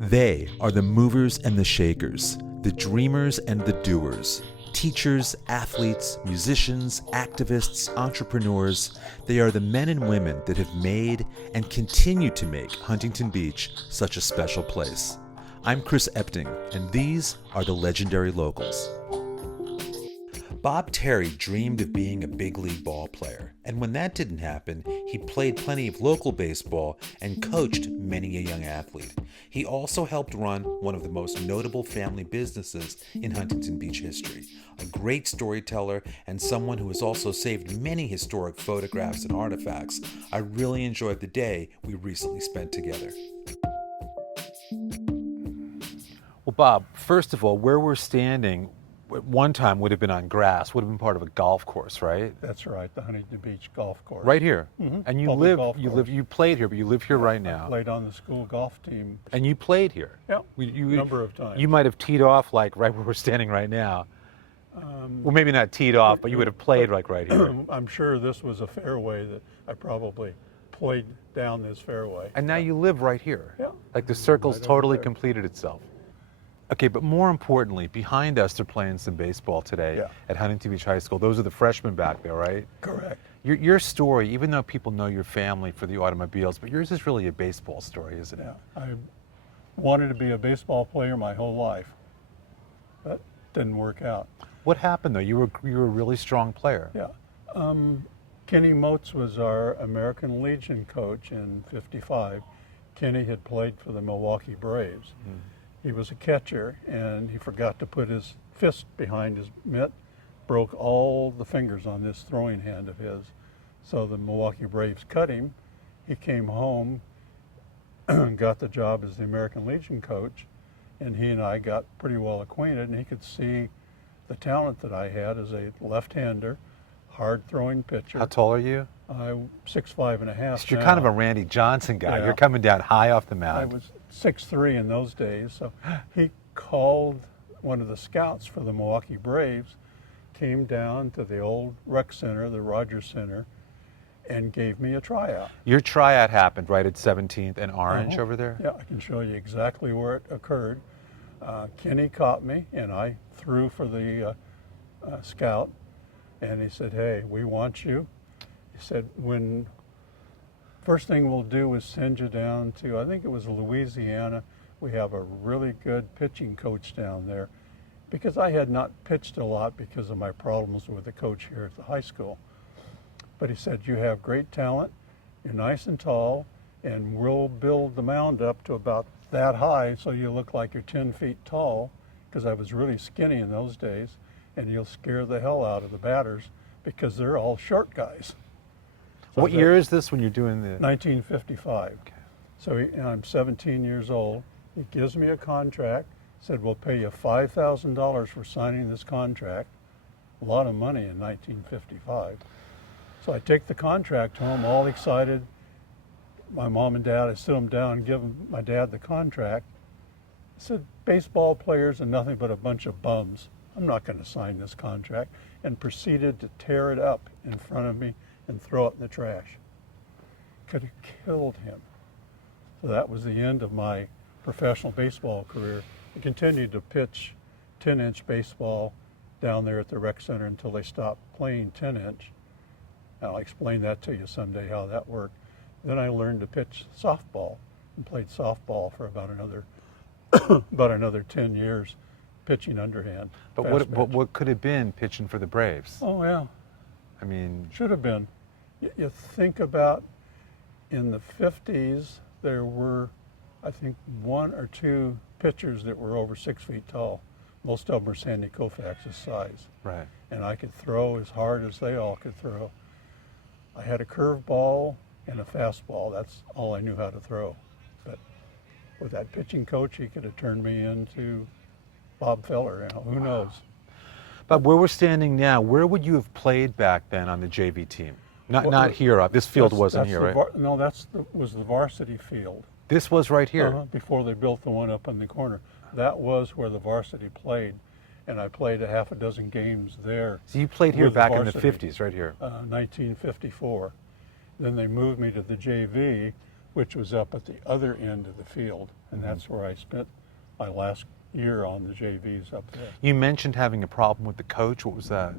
They are the movers and the shakers, the dreamers and the doers. Teachers, athletes, musicians, activists, entrepreneurs, they are the men and women that have made and continue to make Huntington Beach such a special place. I'm Chris Epting, and these are the legendary locals. Bob Terry dreamed of being a big league ball player, and when that didn't happen, he played plenty of local baseball and coached many a young athlete. He also helped run one of the most notable family businesses in Huntington Beach history, a great storyteller and someone who has also saved many historic photographs and artifacts. I really enjoyed the day we recently spent together. Well, Bob, first of all, where we're standing at one time would have been on grass, would have been part of a golf course, right? That's right, the Huntington Beach golf course. Right here. Mm-hmm. And you played here, but you live here right now. I played on the school golf team. And you played here. Yeah, a number of times. You might have teed off like right where we're standing right now. Well, maybe not teed off, but you would have played like right here. I'm sure this was a fairway that I probably played down this fairway. And now you live right here. Yeah. Like the circle's Right totally there. completed itself. Okay, but more importantly, behind us, they're playing some baseball today at Huntington Beach High School. Those are the freshmen back there, right? Correct. Your story, even though people know your family for the automobiles, but yours is really a baseball story, isn't it? Yeah, I wanted to be a baseball player my whole life. That didn't work out. What happened though? You were a really strong player. Yeah. Kenny Moats was our American Legion coach in '55. Kenny had played for the Milwaukee Braves. Mm. He was a catcher, and he forgot to put his fist behind his mitt, broke all the fingers on this throwing hand of his. So the Milwaukee Braves cut him. He came home and got the job as the American Legion coach, and he and I got pretty well acquainted, and he could see the talent that I had as a left-hander, hard-throwing pitcher. How tall are you? I'm 6'5.5". So you're kind of a Randy Johnson guy. Yeah. You're coming down high off the mound. I was 6'3" in those days, so he called one of the scouts for the Milwaukee Braves, came down to the old rec center, the Rodgers Center, and gave me a tryout. Your tryout happened right at 17th and Orange over there? Yeah, I can show you exactly where it occurred. Kenny caught me, and I threw for the scout, and he said, "Hey, we want you." He said, first thing we'll do is send you down to, I think it was Louisiana. We have a really good pitching coach down there, because I had not pitched a lot because of my problems with the coach here at the high school. But he said, "You have great talent, you're nice and tall, and we'll build the mound up to about that high so you look like you're 10 feet tall," because I was really skinny in those days, "and you'll scare the hell out of the batters because they're all short guys." So what year is this when you're doing the... 1955. Okay. So I'm 17 years old. He gives me a contract, said, "We'll pay you $5,000 for signing this contract." A lot of money in 1955. So I take the contract home, all excited. My mom and dad, I sit them down and give my dad the contract. I said, "Baseball players are nothing but a bunch of bums. I'm not going to sign this contract," and proceeded to tear it up in front of me and throw it in the trash. Could have killed him. So that was the end of my professional baseball career. I continued to pitch 10-inch baseball down there at the rec center until they stopped playing 10-inch. I'll explain that to you someday, how that worked. Then I learned to pitch softball and played softball for about another 10 years, pitching underhand. But what could have been pitching for the Braves? Oh, yeah. I mean... Should have been. You think about, in the 50s, there were, I think, 1 or 2 pitchers that were over 6 feet tall. Most of them were Sandy Koufax's size. Right. And I could throw as hard as they all could throw. I had a curveball and a fastball. That's all I knew how to throw. But with that pitching coach, he could have turned me into Bob Feller. Who knows? But where we're standing now, where would you have played back then on the JV team? Not here. This field wasn't here, right? No, was the varsity field. This was right here? Before they built the one up in the corner. That was where the varsity played, and I played a half a dozen games there. So you played here back in the 50s, right here? 1954. Then they moved me to the JV. which was up at the other end of the field, and that's where I spent my last year on the JVs up there. You mentioned having a problem with the coach. What was that?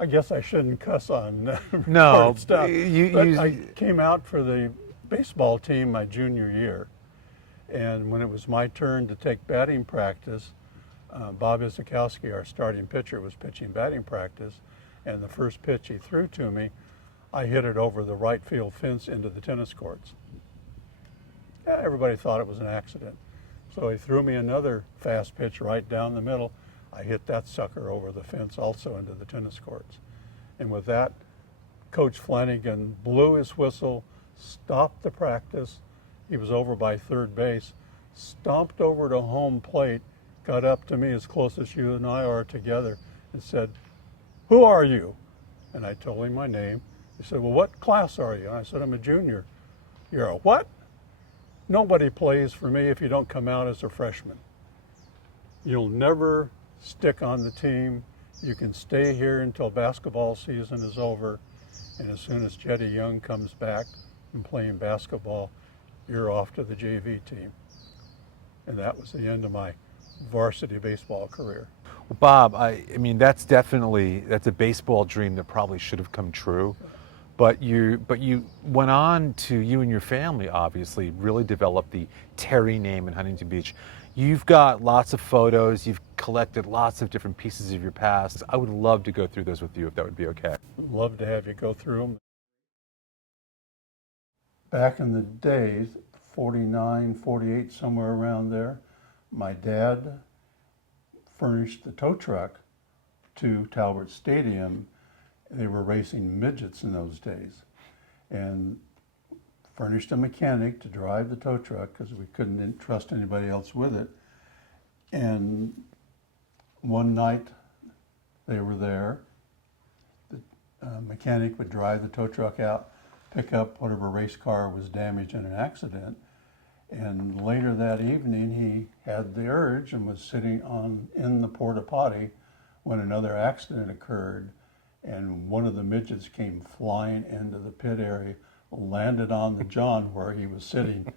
I guess I shouldn't cuss on No, recorded stuff. But I came out for the baseball team my junior year, and when it was my turn to take batting practice, Bob Isakowski, our starting pitcher, was pitching batting practice, and the first pitch he threw to me, I hit it over the right field fence into the tennis courts. Yeah, everybody thought it was an accident. So he threw me another fast pitch right down the middle. I hit that sucker over the fence also into the tennis courts. And with that, Coach Flanagan blew his whistle, stopped the practice. He was over by third base, stomped over to home plate, got up to me as close as you and I are together and said, "Who are you?" And I told him my name. He said, "Well, what class are you?" And I said, "I'm a junior." "You're a what?" "Nobody plays for me if you don't come out as a freshman. You'll never stick on the team. You can stay here until basketball season is over. And as soon as Jetty Young comes back and playing basketball, you're off to the JV team." And that was the end of my varsity baseball career. Well, Bob, I mean, that's a baseball dream that probably should have come true. But you went on to, you and your family obviously really developed the Terry name in Huntington Beach. You've got lots of photos, you've collected lots of different pieces of your past. I would love to go through those with you if that would be okay. Love to have you go through them. Back in the days, 49, 48, somewhere around there, my dad furnished the tow truck to Talbot Stadium. They were racing midgets in those days, and furnished a mechanic to drive the tow truck because we couldn't trust anybody else with it. And one night they were there. The mechanic would drive the tow truck out, pick up whatever race car was damaged in an accident. And later that evening, he had the urge and was sitting in the porta potty when another accident occurred. And one of the midgets came flying into the pit area, landed on the john where he was sitting,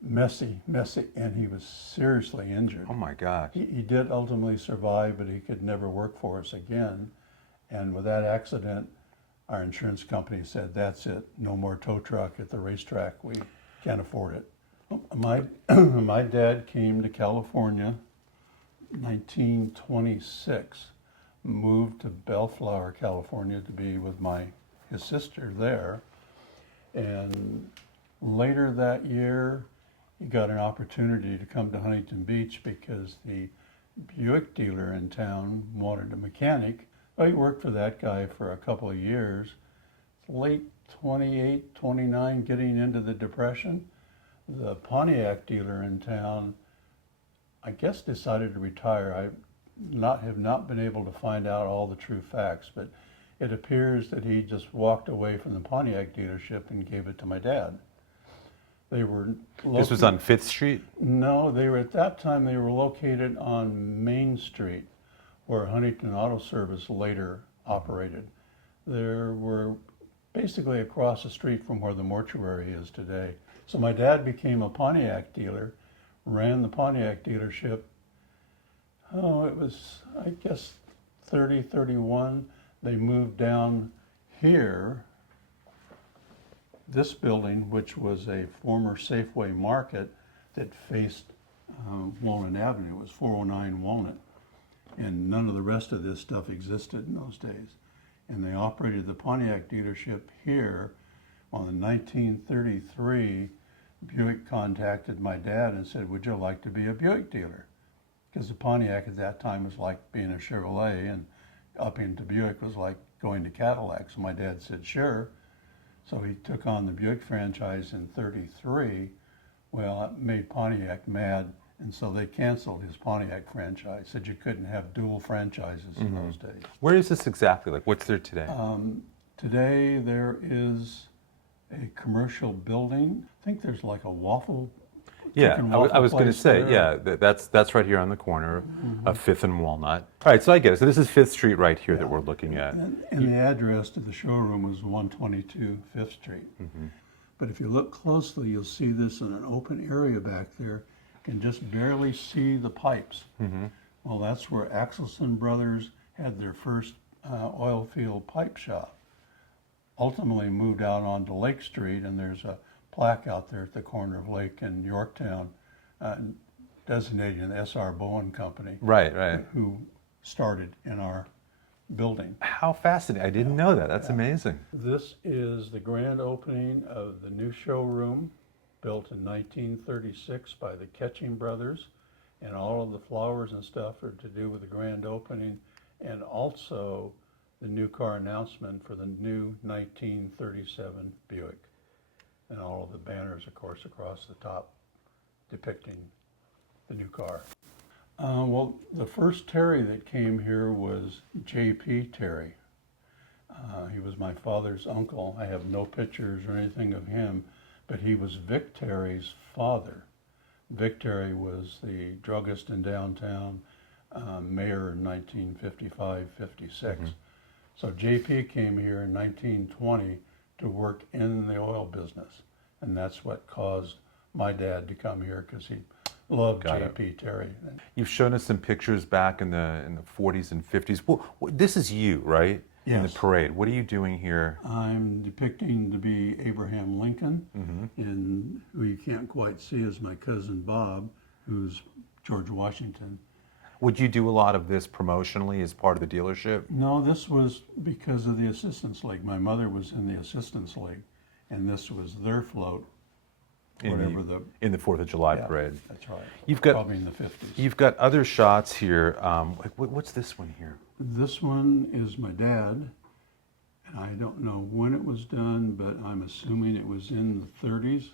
messy, and he was seriously injured. Oh my gosh. He did ultimately survive, but he could never work for us again. And with that accident, our insurance company said, "That's it, no more tow truck at the racetrack. We can't afford it." My dad came to California in 1926, moved to Bellflower, California to be with his sister there. And later that year, he got an opportunity to come to Huntington Beach because the Buick dealer in town wanted a mechanic. Well, he worked for that guy for a couple of years. Late 28, 29, getting into the Depression, the Pontiac dealer in town, I guess, decided to retire. I have not been able to find out all the true facts, but it appears that he just walked away from the Pontiac dealership and gave it to my dad. They were This was on 5th Street? No, at that time they were located on Main Street, where Huntington Auto Service later operated. They were basically across the street from where the mortuary is today. So my dad became a Pontiac dealer, ran the Pontiac dealership. Oh, it was, I guess, 30, 31. They moved down here, this building, which was a former Safeway Market that faced Walnut Avenue. It was 409 Walnut. And none of the rest of this stuff existed in those days. And they operated the Pontiac dealership here. On the 1933, Buick contacted my dad and said, "Would you like to be a Buick dealer?" Because the Pontiac at that time was like being a Chevrolet, and up into Buick was like going to Cadillac. So my dad said, "Sure." So he took on the Buick franchise in 33. Well, it made Pontiac mad, and so they canceled his Pontiac franchise. Said you couldn't have dual franchises in those days. Where is this exactly? Like, what's there today? Today there is a commercial building. I think there's like a waffle Yeah, chicken I waffle was going to place say, there. yeah, that's right here on the corner of Fifth and Walnut. All right, so I get it. So this is Fifth Street right here that we're looking at. And the address to the showroom was 122 Fifth Street. But if you look closely, you'll see this in an open area back there. You can just barely see the pipes. Well, that's where Axelson Brothers had their first oil field pipe shop. Ultimately moved out onto Lake Street, and there's a plaque out there at the corner of Lake and Yorktown designating the S.R. Bowen Company. Right, right. Who started in our building. How fascinating. I didn't know that. That's amazing. This is the grand opening of the new showroom, built in 1936 by the Ketching brothers, and all of the flowers and stuff are to do with the grand opening, and also the new car announcement for the new 1937 Buick, and all of the banners, of course, across the top depicting the new car. Well, the first Terry that came here was J.P. Terry. He was my father's uncle. I have no pictures or anything of him, but he was Vic Terry's father. Vic Terry was the druggist in downtown, mayor in 1955-56. So J.P. came here in 1920 to work in the oil business, and that's what caused my dad to come here, because he loved J.P. Terry. You've shown us some pictures back in the 40s and 50s. Well, this is you, right? Yes. In the parade. What are you doing here? I'm depicting to be Abraham Lincoln, and who you can't quite see is my cousin Bob, who's George Washington. Would you do a lot of this promotionally as part of the dealership? No, this was because of the Assistance League. My mother was in the Assistance League, and this was their float. In the 4th of July parade. That's right. You've got probably in the 50s. You've got other shots here. What's this one here? This one is my dad, and I don't know when it was done, but I'm assuming it was in the 30s,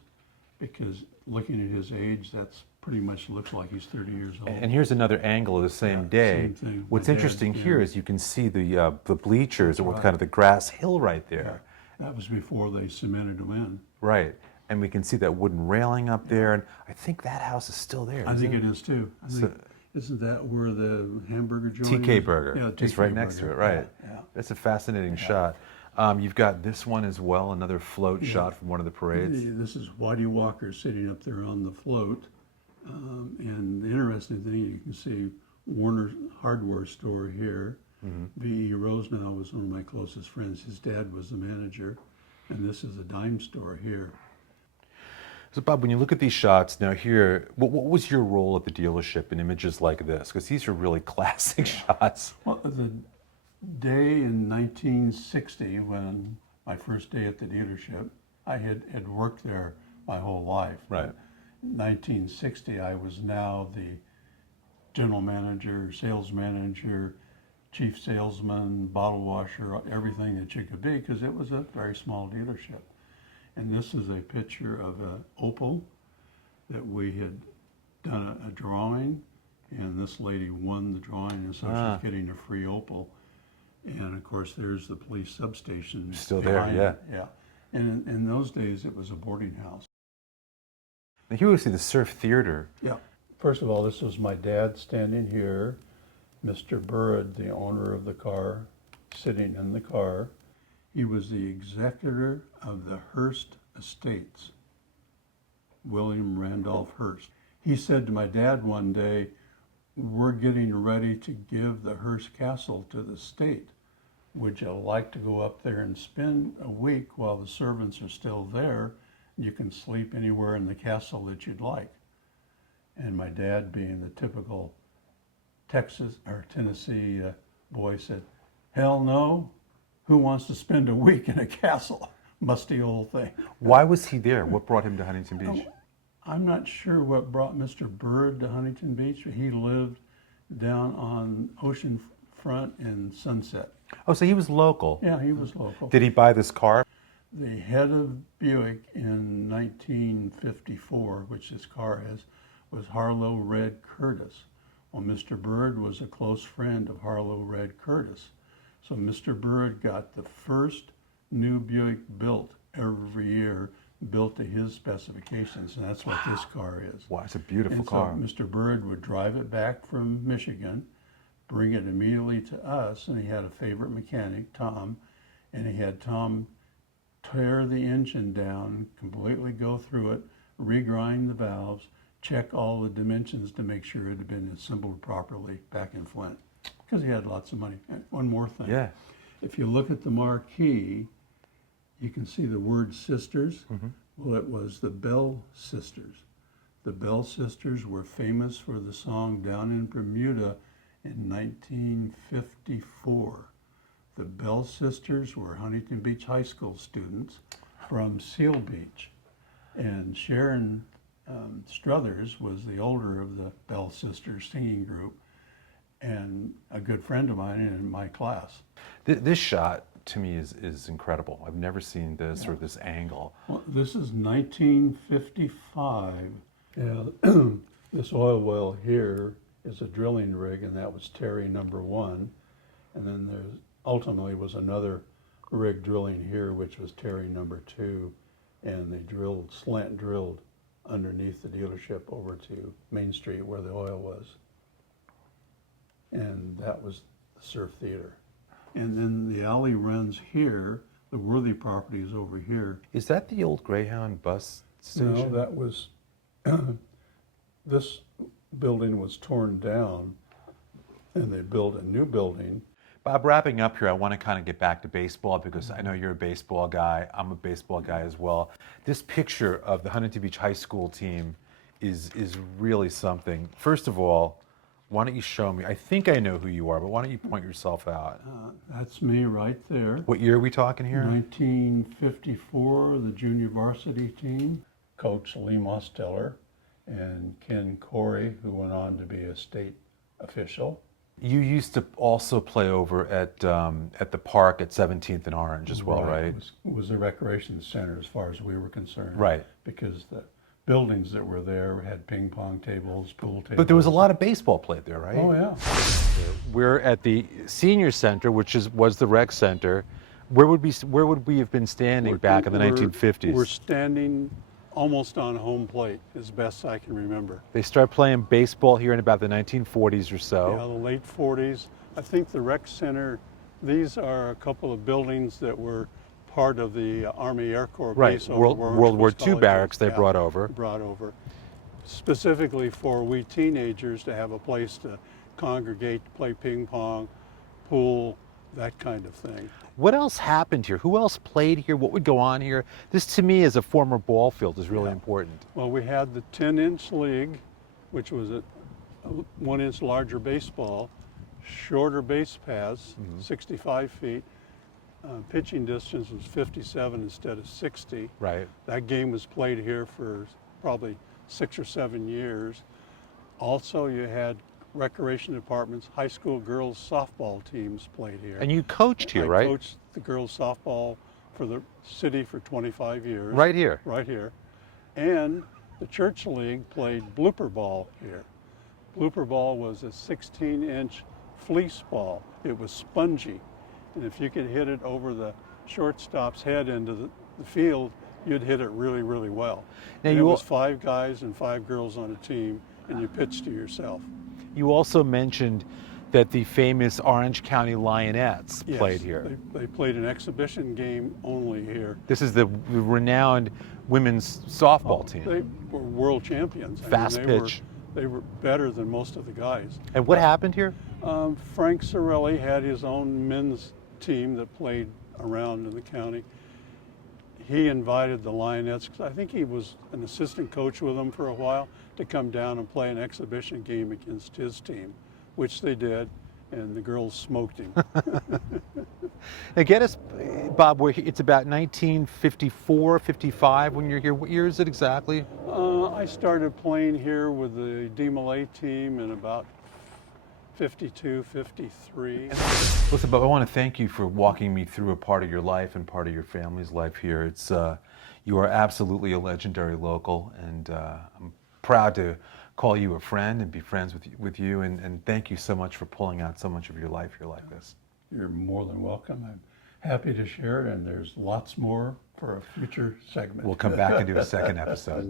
because looking at his age, that's pretty much looks like he's 30 years old. And here's another angle of the same day. Same thing. What's interesting here is you can see the bleachers with right. kind of the grass hill right there. That was before they cemented them in. Right. And we can see that wooden railing up there, and I think that house is still there. I think it is too. Isn't that where the hamburger joint TK is? Burger. Yeah, it's right next to it, right. Yeah. That's a fascinating shot. You've got this one as well, another float shot from one of the parades. This is Whitey Walker sitting up there on the float. And the interesting thing, you can see Warner's hardware store here. V.E. Rosenau was one of my closest friends. His dad was the manager. And this is a dime store here. So Bob, when you look at these shots now here, what was your role at the dealership in images like this? Because these are really classic shots. Well, the day in 1960, when my first day at the dealership, I had worked there my whole life. Right. In 1960, I was now the general manager, sales manager, chief salesman, bottle washer, everything that you could be, because it was a very small dealership. And this is a picture of an Opel that we had done a drawing, and this lady won the drawing, and so she's getting a free Opel. And of course, there's the police substation. Still there, yeah. Yeah. And in those days, it was a boarding house. Now here we see the Surf Theater. Yeah. First of all, this was my dad standing here, Mr. Burrid, the owner of the car, sitting in the car. He was the executor of the Hearst Estates, William Randolph Hearst. He said to my dad one day, "We're getting ready to give the Hearst Castle to the state. Would you like to go up there and spend a week while the servants are still there? You can sleep anywhere in the castle that you'd like." And my dad, being the typical Texas or Tennessee boy, said, "Hell no. Who wants to spend a week in a castle? Musty old thing." Why was he there? What brought him to Huntington Beach? I'm not sure what brought Mr. Burrid to Huntington Beach. He lived down on Ocean Front and Sunset. Oh, so he was local. Yeah, he was local. Did he buy this car? The head of Buick in 1954, which this car is, was Harlow Red Curtis. Well, Mr. Burrid was a close friend of Harlow Red Curtis. So Mr. Burrid got the first new Buick built every year, built to his specifications, and that's what this car is. Wow, it's a beautiful And car. so Mr. Bird would drive it back from Michigan, bring it immediately to us, and he had a favorite mechanic, Tom, and he had Tom tear the engine down, completely go through it, regrind the valves, check all the dimensions to make sure it had been assembled properly back in Flint, because he had lots of money. And one more thing. Yeah. If you look at the marquee, you can see the word sisters. Well, it was the Bell Sisters. The Bell Sisters were famous for the song Down in Bermuda in 1954. The Bell Sisters were Huntington Beach High School students from Seal Beach. And Sharon Struthers was the older of the Bell Sisters singing group and a good friend of mine in my class. This shot to me is incredible. I've never seen this or this angle. Well, this is 1955. Yeah, this oil well here is a drilling rig, and that was Terry number 1. And then there ultimately was another rig drilling here, which was Terry number 2. And they slant drilled underneath the dealership over to Main Street where the oil was. And that was the Surf Theater. And then the alley runs here. The Worthy property is over here. Is that the old Greyhound bus station? No, that was, this building was torn down and they built a new building. Bob, wrapping up here, I want to kind of get back to baseball because I know you're a baseball guy. I'm a baseball guy as well. This picture of the Huntington Beach High School team is really something. First of all, why don't you show me? I think I know who you are, but why don't you point yourself out? That's me right there. What year are we talking here? 1954, the junior varsity team. Coach Lee Mosteller and Ken Corey, who went on to be a state official. You used to also play over at the park at 17th and Orange as well, right? It was a recreation center as far as we were concerned. Right. Because the buildings that were there had ping pong tables, pool tables. But there was a lot of baseball played there, right? Oh, yeah. We're at the Senior Center, which was the rec center. Where would we have been standing back in the 1950s? We're standing almost on home plate, as best I can remember. They started playing baseball here in about the 1940s or so. Yeah, the late 40s. I think the rec center, these are a couple of buildings that were part of the Army Air Corps base over World War II barracks they brought over. Specifically for we teenagers to have a place to congregate, play ping pong, pool, that kind of thing. What else happened here? Who else played here? What would go on here? This, to me, as a former ball field, is really important. Well, we had the 10-inch league, which was a 1-inch larger baseball, shorter base paths, 65 feet. Pitching distance was 57 instead of 60. Right. That game was played here for probably 6 or 7 years. Also, you had recreation departments, high school girls softball teams played here. And you coached here, right? I coached the girls softball for the city for 25 years. Right here? Right here. And the church league played blooper ball here. Blooper ball was a 16-inch fleece ball. It was spongy. And if you could hit it over the shortstop's head into the field, you'd hit it really, really well. Now it was 5 guys and 5 girls on a team, and you pitched to yourself. You also mentioned that the famous Orange County Lionettes played here. They played an exhibition game only here. This is the renowned women's softball team. They were world champions. Fast pitch. They were better than most of the guys. And what happened here? Frank Sorelli had his own men's team that played around in the county. He invited the Lionettes, because I think he was an assistant coach with them for a while, to come down and play an exhibition game against his team, which they did, and the girls smoked him. Now get us, Bob, it's about 1954, 55 when you're here. What year is it exactly? I started playing here with the DeMolay team in about 52, 53. Listen, Bob, I want to thank you for walking me through a part of your life and part of your family's life here. It's you are absolutely a legendary local, and I'm proud to call you a friend and be friends with you. And thank you so much for pulling out so much of your life here like this. You're more than welcome. I'm happy to share it, and there's lots more for a future segment. We'll come back and do a second episode.